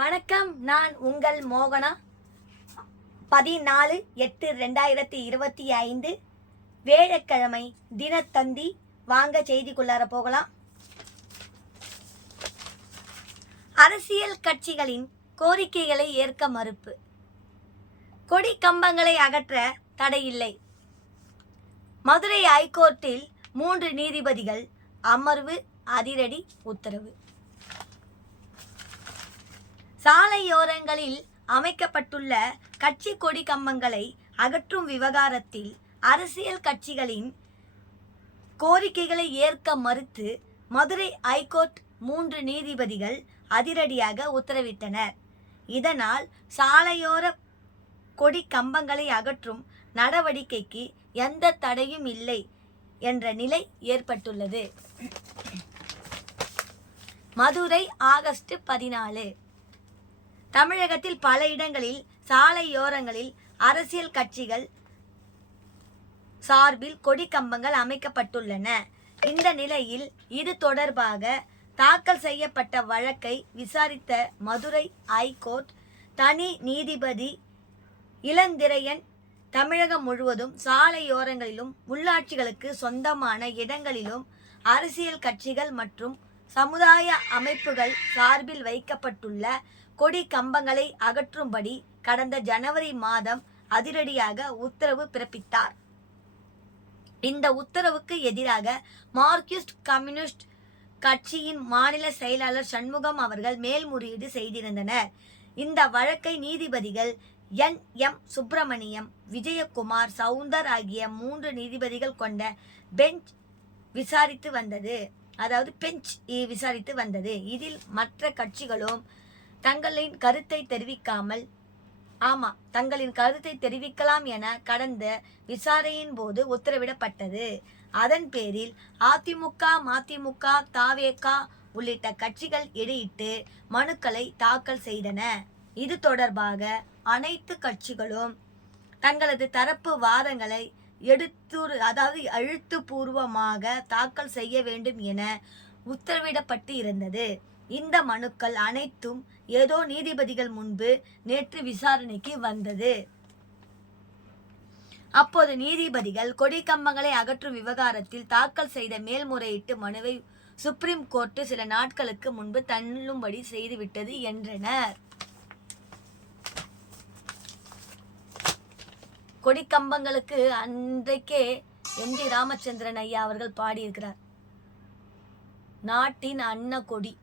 வணக்கம், நான் உங்கள் மோகனா. 14/8/2025 வேழக்கிழமை தினத்தந்தி. வாங்க செய்திக்குள்ளார போகலாம். அரசியல் கட்சிகளின் கோரிக்கைகளை ஏற்க மறுப்பு. கொடி கம்பங்களை அகற்ற தடையில்லை. மதுரை ஐகோர்ட்டில் 3 நீதிபதிகள் அமர்வு அதிரடி உத்தரவு. சாலையோரங்களில் அமைக்கப்பட்டுள்ள கட்சி கொடி கம்பங்களை அகற்றும் விவகாரத்தில் அரசியல் கட்சிகளின் கோரிக்கைகளை ஏற்க மறுத்து மதுரை ஐகோர்ட் 3 நீதிபதிகள் அதிரடியாக உத்தரவிட்டனர். இதனால் சாலையோர கொடி கம்பங்களை அகற்றும் நடவடிக்கைக்கு எந்த தடையும் இல்லை என்ற நிலை ஏற்பட்டுள்ளது. மதுரை ஆகஸ்ட் 14. தமிழகத்தில் பல இடங்களில் சாலையோரங்களில் அரசியல் கட்சிகள் சார்பில் கொடி கம்பங்கள் அமைக்கப்பட்டுள்ளன. இந்த நிலையில் இது தொடர்பாக தாக்கல் செய்யப்பட்ட வழக்கை விசாரித்த மதுரை ஐகோர்ட் தனி நீதிபதி இளந்திரையன் தமிழகம் முழுவதும் சாலையோரங்களிலும் உள்ளாட்சிகளுக்கு சொந்தமான இடங்களிலும் அரசியல் கட்சிகள் மற்றும் சமுதாய அமைப்புகள் சார்பில் வைக்கப்பட்டுள்ள கொடி கம்பங்களை அகற்றும்படி கடந்த ஜனவரி மாதம் அதிரடியாக உத்தரவு பிறப்பித்தார். இந்த உத்தரவுக்கு எதிராக மார்க்சிஸ்ட் கம்யூனிஸ்ட் கட்சியின் மாநில செயலாளர் சண்முகம் அவர்கள் மேல்முறையீடு செய்திருந்தனர். இந்த வழக்கை நீதிபதிகள் NM சுப்பிரமணியம், விஜயகுமார், சவுந்தர் ஆகிய 3 நீதிபதிகள் கொண்ட பெஞ்ச் விசாரித்து வந்தது. இதில் மற்ற கட்சிகளும் தங்களின் கருத்தை தெரிவிக்கலாம் என கடந்த விசாரணையின் போது உத்தரவிடப்பட்டது. அதன் பேரில் அதிமுக, மதிமுக, தவேக உள்ளிட்ட கட்சிகள் இடையிட்டு மனுக்களை தாக்கல் செய்தன. இது தொடர்பாக அனைத்து கட்சிகளும் தங்களது தரப்பு வாதங்களை எழுத்துப்பூர்வமாக தாக்கல் செய்ய வேண்டும் என உத்தரவிடப்பட்டு இருந்தது. இந்த மனுக்கள் அனைத்தும் ஏதோ நீதிபதிகள் முன்பு நேற்று விசாரணைக்கு வந்தது. அப்போது நீதிபதிகள் கொடி கம்பங்களை அகற்றும் விவகாரத்தில் தாக்கல் செய்த மேல்முறையீட்டு மனுவை சுப்ரீம் கோர்ட் சில நாட்களுக்கு முன்பு தள்ளும்படி செய்துவிட்டது என்றனர். கொடி கம்பங்களுக்கு அன்றைக்கே MG ராமச்சந்திரன் ஐயா அவர்கள் பாடியிருக்கிறார். நாட்டின் அன்னக்கொடி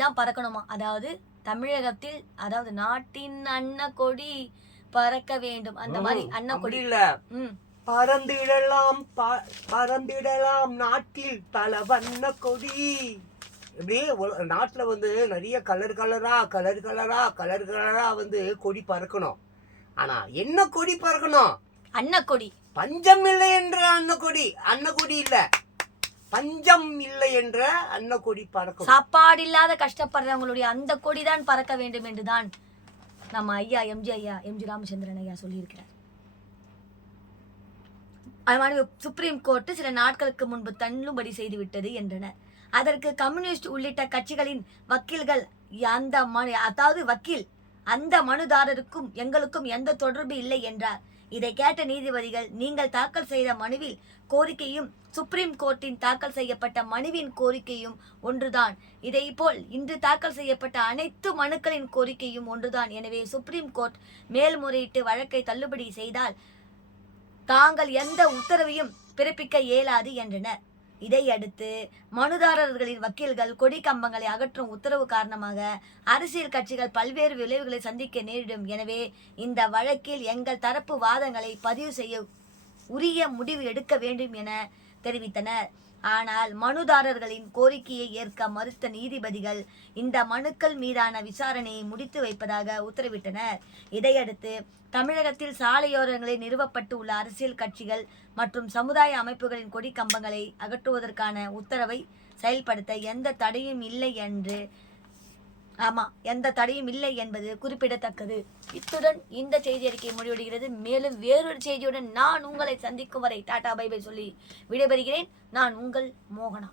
தான் பறக்கணுமா. அதாவது தமிழகத்தில், அதாவது நாட்டின் அன்னக்கொடி பறக்க வேண்டும். அந்த மாதிரி அன்னக்கொடி இல்ல, பறந்திடலாம் நாட்டில் பல வண்ண கொடி. இப்படி நாட்டுல நிறைய கலர் கலரா கொடி பறக்கணும். ஆனா என்ன கொடி பறக்கணும்? அன்னக்கொடி. பஞ்சம் இல்லை என்ற அன்னக்கொடி இல்ல, பஞ்சம் இல்லை என்ற அன்னக்கொடி பறக்கும். சாப்பாடு இல்லாத கஷ்டப்படுறவங்களுடைய அந்த கொடி தான் பறக்க வேண்டும் என்றுதான் நம்ம ஐயா MG ராமச்சந்திரன் ஐயா சொல்லியிருக்கிறார். அது மாதிரி சுப்ரீம் கோர்ட் சில நாட்களுக்கு முன்பு தள்ளும்படி செய்துவிட்டது என்றனர். அதற்கு கம்யூனிஸ்ட் உள்ளிட்ட கட்சிகளின் வக்கீல்கள் அந்த மனுதாரருக்கும் எங்களுக்கும் எந்த தொடர்பு இல்லை என்றார். இதை கேட்ட நீதிபதிகள், நீங்கள் தாக்கல் செய்த மனுவில் கோரிக்கையும் சுப்ரீம் கோர்ட்டின் தாக்கல் செய்யப்பட்ட மனுவின் கோரிக்கையும் ஒன்றுதான். இதேபோல் இன்று தாக்கல் செய்யப்பட்ட அனைத்து மனுக்களின் கோரிக்கையும் ஒன்றுதான். எனவே சுப்ரீம் கோர்ட் மேல்முறையீட்டு வழக்கை தள்ளுபடி செய்தால் தாங்கள் எந்த உத்தரவையும் பிறப்பிக்க இயலாது என்றனர். இதையடுத்து மனுதாரர்களின் வக்கீல்கள் கொடி கம்பங்களை அகற்றும் உத்தரவு காரணமாக அரசியல் கட்சிகள் பல்வேறு விளைவுகளை சந்திக்க நேரிடும். எனவே இந்த வழக்கில் எங்கள் தரப்பு வாதங்களை பதிவு செய்ய உரிய முடிவு எடுக்க வேண்டும் என தெரிவித்தனர். ஆனால் மனுதாரர்களின் கோரிக்கையை ஏற்க மறுத்த நீதிபதிகள் இந்த மனுக்கள் மீதான விசாரணையை முடித்து வைப்பதாக உத்தரவிட்டனர். இதையடுத்து தமிழகத்தில் சாலையோரங்களில் நிறுவப்பட்டு உள்ள அரசியல் கட்சிகள் மற்றும் சமுதாய அமைப்புகளின் கொடி கம்பங்களை அகற்றுவதற்கான உத்தரவை செயல்படுத்த எந்த தடையும் இல்லை என்பது குறிப்பிடத்தக்கது. இத்துடன் இந்த செய்தி அறிக்கை முடிவடைகிறது. மேலும் வேறொரு செய்தியுடன் நான் உங்களை சந்திக்கும் வரை டாடா பை பை சொல்லி விடைபெறுகிறேன். நான் உங்கள் மோகனா.